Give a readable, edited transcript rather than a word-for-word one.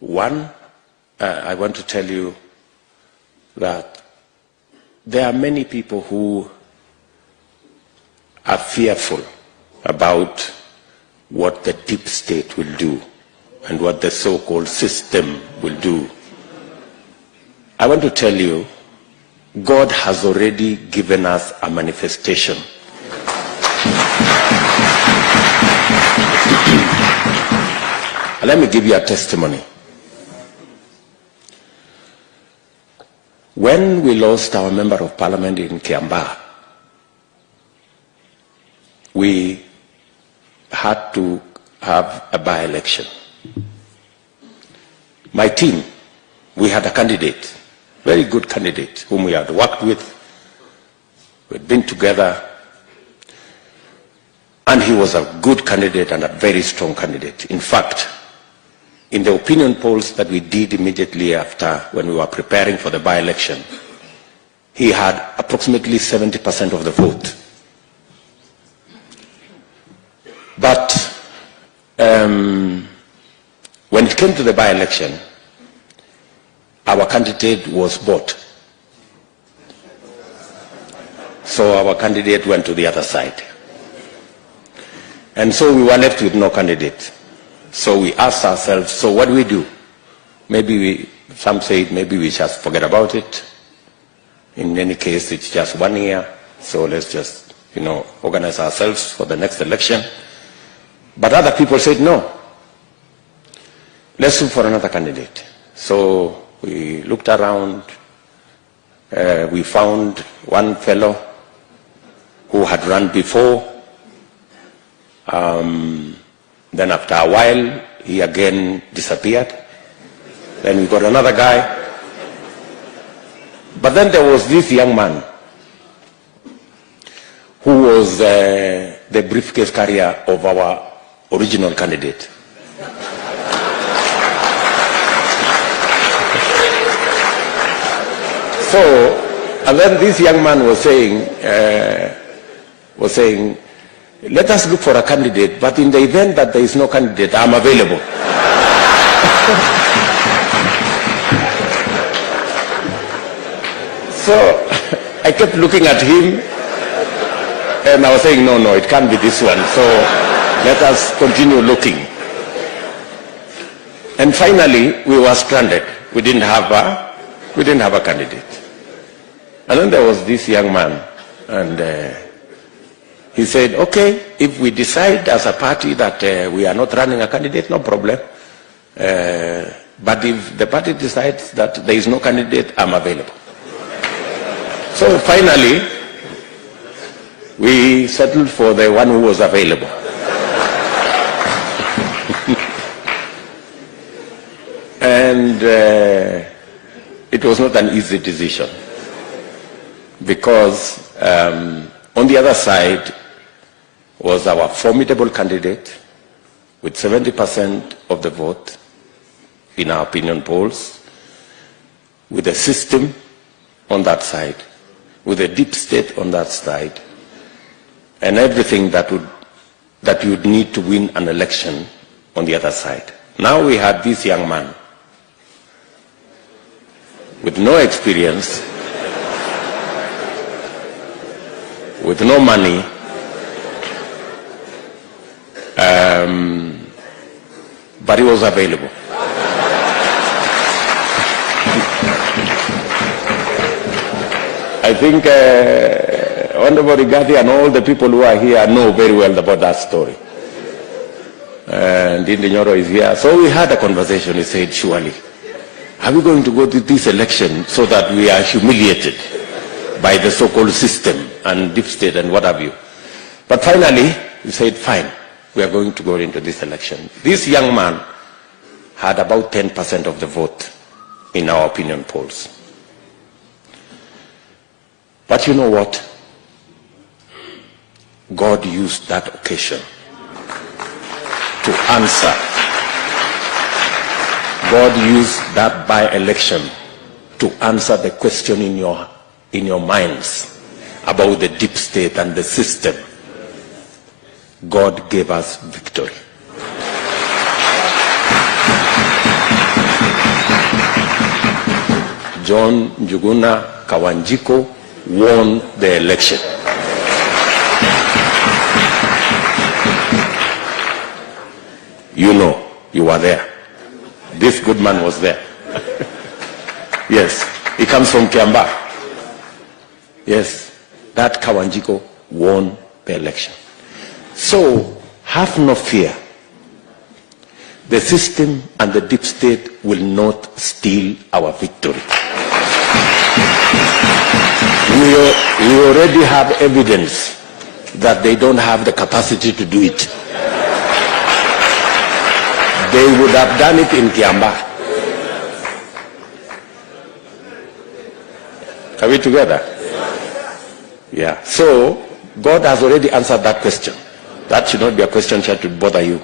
One, I want to tell you that there are many people who are fearful about what the deep state will do and what the so-called system will do. I want to tell you, God has already given us a manifestation. Let me give you a testimony. When we lost our member of parliament in Kiambaa, we had to have a by-election. My team, we had a candidate, very good candidate, whom we had worked with. We'd been together, and he was a good candidate and a very strong candidate. In fact, in the opinion polls that we did immediately after, when we were preparing for the by-election, he had approximately 70% of the vote. But when it came to the by-election, our candidate was bought. So our candidate went to the other side. And so we were left with no candidate. So we asked ourselves, so what do we do? Maybe some say maybe we just forget about it. In any case, it's just 1 year. So let's just, organize ourselves for the next election. But other people said, no, let's look for another candidate. So we looked around. We found one fellow who had run before. Then after a while, he again disappeared. Then we got another guy. But then there was this young man who was the briefcase carrier of our original candidate. So, and then this young man was saying, let us look for a candidate, but in the event that there is no candidate, I'm available. So I kept looking at him, and I was saying, no, it can't be this one. So let us continue looking. And finally, we were stranded. We didn't have a candidate. And then there was this young man, and he said, okay, if we decide as a party that we are not running a candidate, no problem. But if the party decides that there is no candidate, I'm available. So finally, we settled for the one who was available. And it was not an easy decision, because on the other side was our formidable candidate with 70% of the vote in our opinion polls, with a system on that side, with a deep state on that side, and everything that you would need to win an election on the other side. Now we had this young man with no experience, with no money, but he was available. I think Honorable Rigathi and all the people who are here know very well about that story. And Ndindi Nyoro is here. So we had a conversation. He said, surely, are we going to go to this election so that we are humiliated by the so-called system and deep state and what have you? But finally, we said, fine, we are going to go into this election. This young man had about 10% of the vote in our opinion polls. But you know what? God used that occasion to answer. God used that by-election to answer the question in your minds about the deep state and the system. God gave us victory. John Njuguna Kawanjiko won the election. You know, you were there. This good man was there. Yes, he comes from Kiambaa. Yes, that Kawanjiko won the election. So, have no fear. The system and the deep state will not steal our victory. We already have evidence that they don't have the capacity to do it. They would have done it in Kiambaa. Are we together? Yeah. So, God has already answered that question. That should not be a question that should bother you.